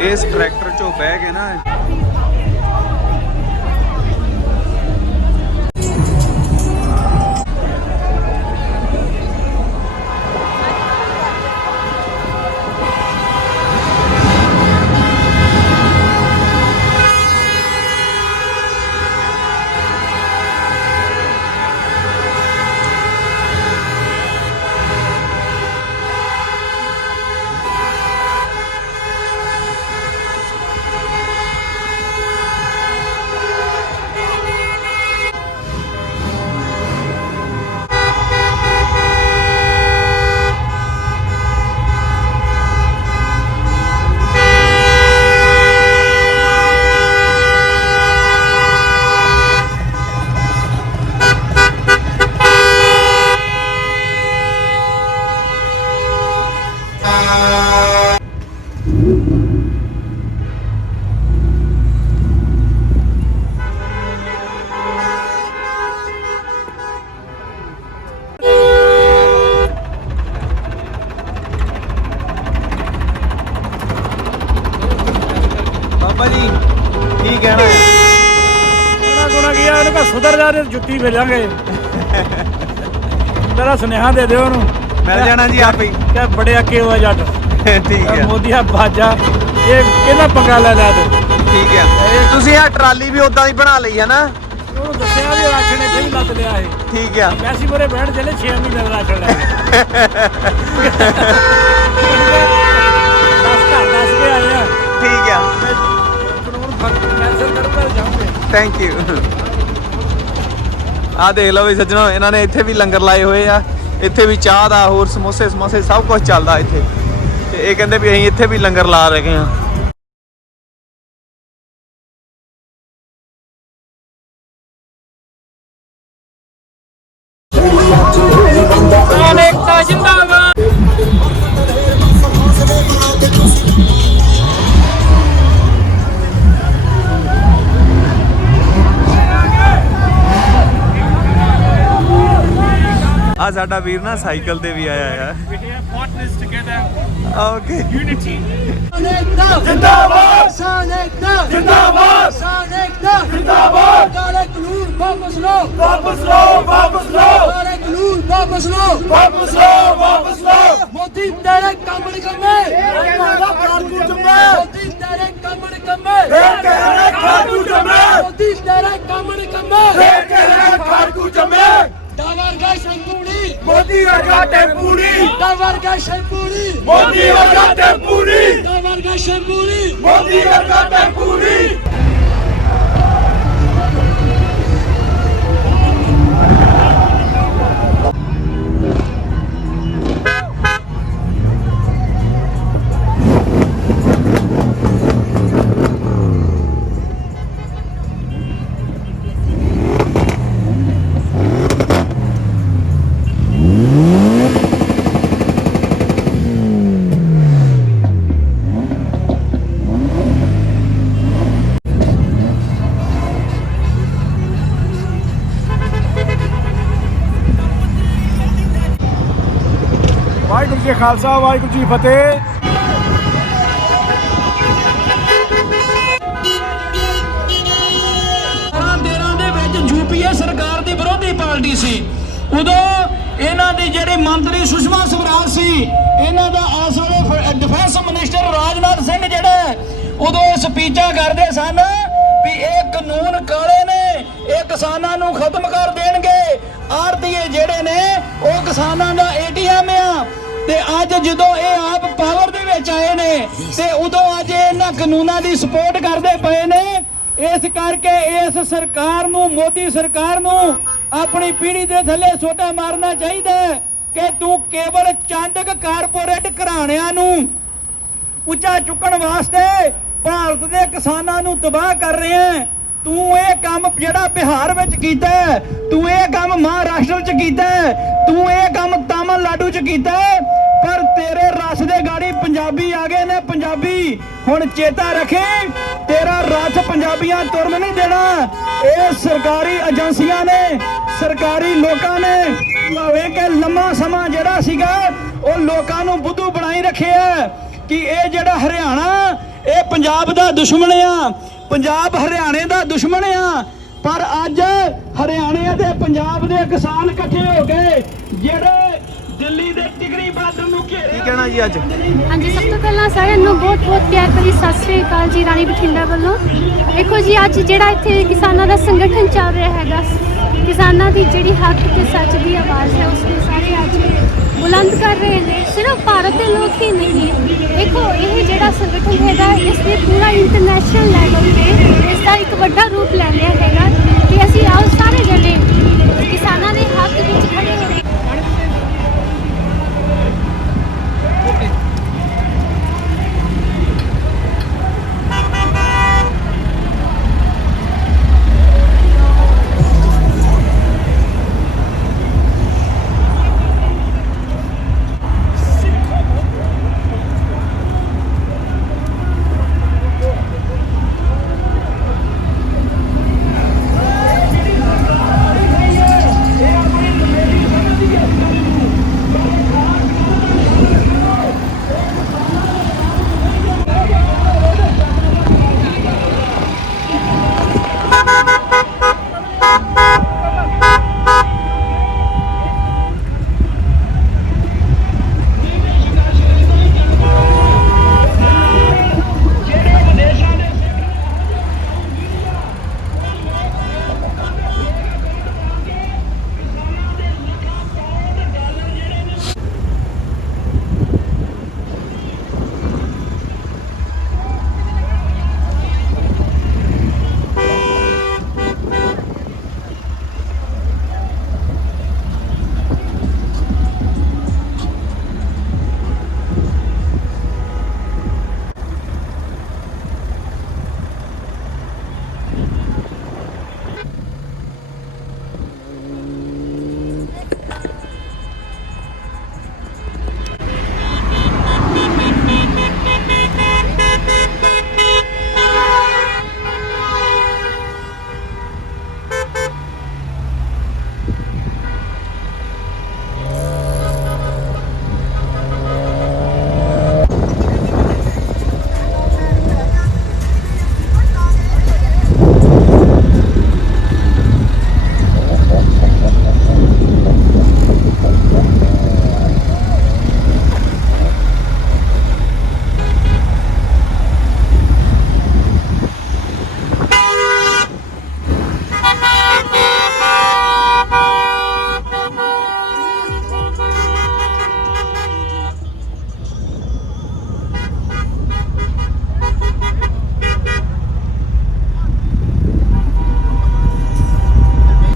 ਇਸ ਟਰੈਕਟਰ 'ਚੋਂ ਬਹਿ ਕੇ ਨਾ ਬਾਬਾ ਜੀ ਕੀ ਕਹਿਣਾ ਹੈ? ਗੁਣਾ ਕੀ ਆ, ਉਹਨੇ ਕਹਾ ਸੁਧਰ ਜਾ ਤੇ ਜੁੱਤੀ ਮਿਲਾਂਗੇ। ਤੇਰਾ ਸੁਨੇਹਾ ਦੇ ਦਿਓ ਉਹਨੂੰ, ਮਿਲ ਜਾਣਾ ਜੀ ਆਪੇ ਹੀ। ਕਿ ਬੜੇ ਅੱਕੇ ਹੋਆ ਜੱਟ। ਠੀਕ ਹੈ ਮੋਦੀ ਆ ਬਾਜਾ, ਇਹ ਕਿਹਦਾ ਪੰਗਾ ਲੈ ਲਿਆ ਤੂੰ? ਠੀਕ ਹੈ। ਤੁਸੀਂ ਆ ਟਰਾਲੀ ਵੀ ਉਦਾਂ ਦੀ ਬਣਾ ਲਈ ਹੈ ਨਾ? ਉਹਨੂੰ ਦੱਸਿਆ ਵੀ ਰਾਸ਼ਨ ਇੱਥੇ ਵੀ ਲੱਦ ਲਿਆ ਇਹ। ਠੀਕ ਆ। ਵੈਸੀ ਮੋਰੇ ਬੈਠ ਚਲੇ 6 ਮਹੀਨੇ ਦਾ ਰਾਸ਼ਨ ਲੈ ਕੇ। 10 ਕੇ ਆਏ ਆ। ਠੀਕ ਆ। Thank you. ਆ ਦੇਖ ਲਓ ਵੀ ਸੱਜਣੋ, ਇਹਨਾਂ ਨੇ ਇੱਥੇ ਵੀ ਲੰਗਰ ਲਾਏ ਹੋਏ ਆ। ਇੱਥੇ ਵੀ ਚਾਹ ਦਾ, ਹੋਰ ਸਮੋਸੇ ਸਮੋਸੇ ਸਭ ਕੁਝ ਚੱਲਦਾ ਇੱਥੇ। ਤੇ ਇਹ ਕਹਿੰਦੇ ਵੀ ਅਸੀਂ ਇੱਥੇ ਵੀ ਲੰਗਰ ਲਾ ਰਹੇ ਹਾਂ। ਆ ਸਾਡਾ ਵੀਰ ਨਾ ਸਾਈਕਲ ਤੇ ਵੀ ਆਇਆ ਆ। ਓਕੇ ਜਿੰਦਾਬਾਦ ਕਿਸਾਨ ਏਕਤਾ ਜਿੰਦਾਬਾਦ ਕਿਸਾਨ ਏਕਤਾ ਜਿੰਦਾਬਾਦ ਕਾਲੇ ਕਾਨੂੰਨ ਵਾਪਸ ਲਓ ਵਾਪਸ ਲਓ ਵਾਪਸ ਲਓ ਕਾਲੇ ਕਾਨੂੰਨ ਵਾਪਸ ਲਓ ਵਾਪਸ ਲਓ ਵਾਪਸ ਲਓ ਮੋਦੀ ਤੇਰੇ ਕੰਮ ਨਿਕੰਮੇ ਖਾੜਕੂ ਜੰਮੇ ਮੋਦੀ ਤੇਰੇ ਕੰਮ ਨਿਕੰਮੇ ਤੇਰੇ ਖਾੜਕੂ ਜੰਮੇ ਮੋਦੀ ਤੇਰੇ ਕੰਮ ਨਿਕੰਮੇ ਤੇਰੇ ਖਾੜਕੂ ਜੰਮੇ दावरगा शैंपूरी मोदी वर्गा टेम्पूरी दावरगा शैंपूरी मोदी वर्गा टेम्पूरी दावरगा शैंपूरी मोदी वर्गा टेम्पूरी ਵਾਹਿਗੁਰੂ ਜੀ ਖਾਲਸਾ ਵਾਹਿਗੁਰੂ ਜੀ ਫਤਿਹ। ਦੇ ਵਿੱਚ ਯੂਪੀਏ ਸਰਕਾਰ ਦੀ ਵਿਰੋਧੀ ਪਾਰਟੀ ਸੀ। ਉਦੋਂ ਇਹਨਾਂ ਦੀ ਜਿਹੜੀ ਮੰਤਰੀ ਸੁਸ਼ਮਾ ਸਵਰਾਜ ਸੀ, ਇਹਨਾਂ ਦਾ ਇਸ ਵੇਲੇ ਡਿਫੈਂਸ ਮਿਨਿਸਟਰ ਰਾਜਨਾਥ ਸਿੰਘ ਜਿਹੜੇ ਉਦੋਂ ਸਪੀਚਾਂ ਕਰਦੇ ਸਨ ਵੀ ਇਹ ਕਾਨੂੰਨ ਕਾਲੇ ਨੇ, ਇਹ ਕਿਸਾਨਾਂ ਨੂੰ ਖਤਮ ਕਰ ਦੇਣਗੇ। ਆੜਤੀਏ ਜਿਹੜੇ ਨੇ ਉਹ ਕਿਸਾਨਾਂ ਦਾ ATM ਆ। ਤੇ ਅੱਜ ਜਦੋਂ ਇਹ ਆਪ ਪਾਵਰ ਦੇ ਵਿੱਚ ਆਏ ਨੇ ਤੇ ਉਦੋਂ ਅੱਜ ਇਹਨਾਂ ਕਾਨੂੰਨਾਂ ਦੀ ਸਪੋਰਟ ਕਰਦੇ ਪਏ ਨੇ। ਇਸ ਕਰਕੇ ਇਸ ਸਰਕਾਰ ਨੂੰ, ਮੋਦੀ ਸਰਕਾਰ ਨੂੰ ਆਪਣੀ ਪੀੜ੍ਹੀ ਦੇ ਥੱਲੇ ਸੋਟਾ ਮਾਰਨਾ ਚਾਹੀਦਾ ਕਿ ਤੂੰ ਕੇਵਲ ਚਾਂਡਕ ਕਾਰਪੋਰੇਟ ਘਰਾਣਿਆਂ ਨੂੰ ਉੱਚਾ ਚੁੱਕਣ ਵਾਸਤੇ ਭਾਰਤ ਦੇ ਕਿਸਾਨਾਂ ਨੂੰ ਤਬਾਹ ਕਰ ਰਿਹਾ ਹੈ। ਤੂੰ ਇਹ ਕੰਮ ਜਿਹੜਾ ਬਿਹਾਰ ਵਿੱਚ ਕੀਤਾ, ਤੂੰ ਇਹ ਕੰਮ ਮਹਾਰਾਸ਼ਟਰ 'ਚ ਕੀਤਾ, ਤੂੰ ਇਹ ਕੰਮ ਤਾਮਿਲਨਾਡੂ 'ਚ ਕੀਤਾ, ਪਰ ਤੇਰੇ ਰਸ ਦੇ ਗਾੜੀ ਪੰਜਾਬੀ ਆ ਗਏ ਨੇ। ਪੰਜਾਬੀ ਹੁਣ ਚੇਤਾ ਰੱਖੇ, ਤੇਰਾ ਰਸ ਪੰਜਾਬੀਆਂ ਤੁਰਨ ਨਹੀਂ ਦੇਣਾ। ਇਹ ਸਰਕਾਰੀ ਏਜੰਸੀਆਂ ਨੇ, ਸਰਕਾਰੀ ਲੋਕਾਂ ਨੇ ਭਾਵੇਂ ਕਿ ਲੰਮਾ ਸਮਾਂ ਜਿਹੜਾ ਸੀਗਾ ਉਹ ਲੋਕਾਂ ਨੂੰ ਬੁੱਧੂ ਬਣਾਈ ਰੱਖਿਆ ਕਿ ਇਹ ਜਿਹੜਾ ਹਰਿਆਣਾ ਇਹ ਪੰਜਾਬ ਦਾ ਦੁਸ਼ਮਣ ਆ, ਪੰਜਾਬ ਹਰਿਆਣੇ ਦਾ ਦੁਸ਼ਮਣ ਆ। ਪਰ ਅੱਜ ਹਰਿਆਣੇ ਤੇ ਪੰਜਾਬ ਦੇ ਕਿਸਾਨ ਇਕੱਠੇ ਹੋ ਗਏ ਜਿਹੜੇ ਦਿੱਲੀ ਦੇ ਟਿਗਰੀ ਬਾਰਡਰ ਨੂੰ ਘੇਰੇ। ਕੀ ਕਹਿਣਾ ਜੀ ਅੱਜ? ਹਾਂਜੀ, ਸਭ ਤੋਂ ਪਹਿਲਾਂ ਸਾਰਿਆਂ ਨੂੰ ਬਹੁਤ ਬਹੁਤ ਪਿਆਰ ਭਰੀ ਸਤਿ ਸ੍ਰੀ ਅਕਾਲ ਜੀ ਰਾਣੀ ਬਠਿੰਡਾ ਵੱਲੋਂ। ਦੇਖੋ ਜੀ, ਅੱਜ ਜਿਹੜਾ ਇੱਥੇ ਕਿਸਾਨਾਂ ਦਾ ਸੰਗਠਨ ਚੱਲ ਰਿਹਾ ਹੈਗਾ, ਕਿਸਾਨਾਂ ਦੀ ਜਿਹੜੀ ਹੱਕ ਤੇ ਸੱਚ ਦੀ ਆਵਾਜ਼ ਹੈ ਉਸ ਨੂੰ ਸਾਰੇ ਅੱਜ ਬੁਲੰਦ ਕਰ ਰਹੇ ਨੇ। ਸਿਰਫ ਭਾਰਤ ਦੇ ਲੋਕ ਹੀ ਨਹੀਂ, ਦੇਖੋ ਇਹ ਜਿਹੜਾ ਸੰਗਠਨ ਹੈਗਾ ਇਸ ਦੇ ਪੂਰਾ ਇੰਟਰਨੈਸ਼ਨਲ ਲੈਵਲ ਤੇ ਇਸ ਦਾ ਇੱਕ ਵੱਡਾ ਰੂਪ ਲੈ ਲਿਆ ਹੈਗਾ ਕਿ ਅਸੀਂ ਆਓ ਸਾਰੇ ਜਣੇ ਕਿਸਾਨਾਂ ਦੇ ਹੱਕ ਵਿੱਚ ਖੜੇ ਹੋਈਏ।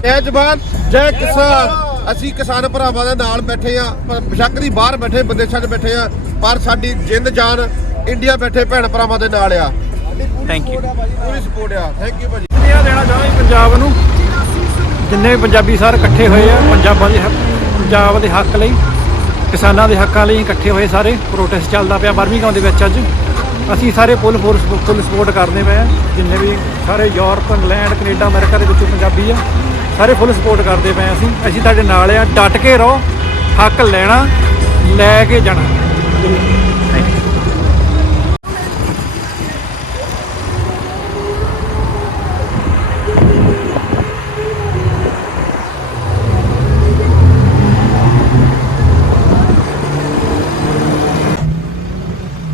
ਜੈ ਜਵਾਨ ਜੈ ਕਿਸਾਨ। ਅਸੀਂ ਕਿਸਾਨ ਭਰਾਵਾਂ ਦੇ ਨਾਲ ਬੈਠੇ ਆ, ਬੇਸ਼ੱਕ ਦੀ ਬਾਹਰ ਬੈਠੇ ਵਿਦੇਸ਼ਾਂ 'ਚ ਬੈਠੇ ਆ, ਪਰ ਸਾਡੀ ਜਿੰਦ ਜਾਨ ਇੰਡੀਆ ਬੈਠੇ ਭੈਣ ਭਰਾਵਾਂ ਦੇ ਨਾਲ ਆ। ਥੈਂਕ ਯੂ, ਪੂਰੀ ਸਪੋਰਟ ਆ। ਥੈਂਕ ਯੂ ਭਾਜੀ। ਦੇਣਾ ਚਾਹੁੰਦਾ ਪੰਜਾਬ ਨੂੰ, ਜਿੰਨੇ ਵੀ ਪੰਜਾਬੀ ਸਾਰੇ ਇਕੱਠੇ ਹੋਏ ਆ ਪੰਜਾਬ ਦੇ ਹੱਕ ਲਈ, ਕਿਸਾਨਾਂ ਦੇ ਹੱਕਾਂ ਲਈ ਇਕੱਠੇ ਹੋਏ ਸਾਰੇ। ਪ੍ਰੋਟੈਸਟ ਚੱਲਦਾ ਪਿਆ ਬਰਮਿੰਘਮ ਦੇ ਵਿੱਚ ਅੱਜ। ਅਸੀਂ ਸਾਰੇ ਫੁੱਲ ਸਪੋਰਟ ਕਰਦੇ ਪਏ ਆ, ਜਿੰਨੇ ਵੀ ਸਾਰੇ ਯੂਰਪ, ਇੰਗਲੈਂਡ, ਕੈਨੇਡਾ, ਅਮਰੀਕਾ ਦੇ ਵਿੱਚੋਂ ਪੰਜਾਬੀ ਆ, ਸਾਰੇ ਫੁੱਲ ਸਪੋਰਟ ਕਰਦੇ ਪਏ ਅਸੀਂ ਤੁਹਾਡੇ ਨਾਲ ਆ। ਡਟ ਕੇ ਰਹੋ, ਹੱਕ ਲੈਣਾ, ਲੈ ਕੇ ਜਾਣਾ।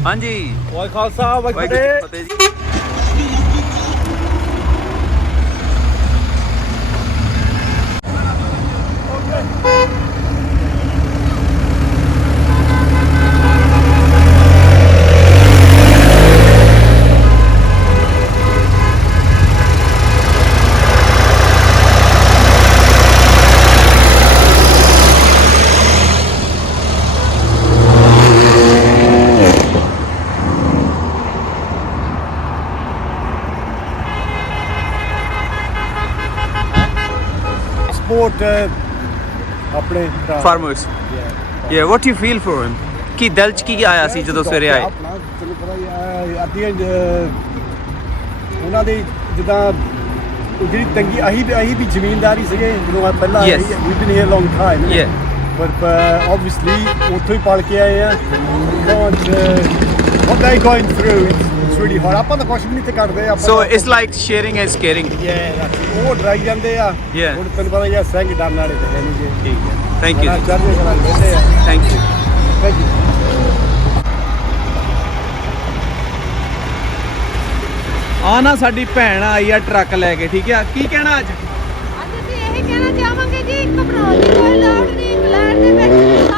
ਹਾਂਜੀ, ਵਾਹਿਗੁਰੂ ਖਾਲਸਾ ਵਾਹਿਗੁਰੂ ਫਤਿਹ ਜੀ। ਸਪੋਰਟ ਆਪਣੇ ਫਾਰਮਰਸ। ਯਾ what you feel for him? ਕੀ ਦਿਲ 'ਚ ਕੀ ਆਇਆ ਸੀ ਜਦੋਂ ਸਵੇਰੇ ਆਏ? ਆਪਣਾ ਤੈਨੂੰ ਪਤਾ ਹੀ ਆ, ਅੱਧੀ ਉਹਨਾਂ ਦੀ ਜਿੱਦਾਂ ਜਿਹੜੀ ਤੰਗੀ ਅਸੀਂ ਵੀ ਜ਼ਮੀਨਦਾਰੀ ਸੀਗੇ ਜਦੋਂ ਪਹਿਲਾਂ we been here long time, but obviously ਉੱਥੋਂ ਹੀ ਪਲ ਕੇ ਆਏ ਆ। what they going through, it's really hard. ਆਪਾਂ ਤਾਂ ਕੁਛ ਵੀ ਨਹੀਂ ਤੇ ਕਰਦੇ ਆ। So it's like sharing is caring. ਉਹ ਡਰਾਈ ਜਾਂਦੇ ਆ। ਹੁਣ ਤੈਨੂੰ ਪਤਾ ਯਾਰ ਸਿੰਘ ਡਰਨ ਵਾਲੇ ਤੇ ਹੈ ਨਹੀਂ ਜੀ। ਠੀਕ ਹੈ, ਥੈਂਕ ਯੂ। Thank you. ਆ ਨਾ ਸਾਡੀ ਭੈਣ ਆਈ ਆ ਟਰੱਕ ਲੈ ਕੇ, ਠੀਕ ਆ। ਕੀ ਕਹਿਣਾ ਅੱਜ? ਅਸੀਂ ਇਹ ਕਹਿਣਾ ਚਾਹਾਂਗੇ ਜੀ, ਘਬਰਾਉਣ ਦੀ ਕੋਈ ਲੋੜ ਨਹੀਂ। ਇੰਗਲੈਂਡ ਦੇ ਵਿੱਚ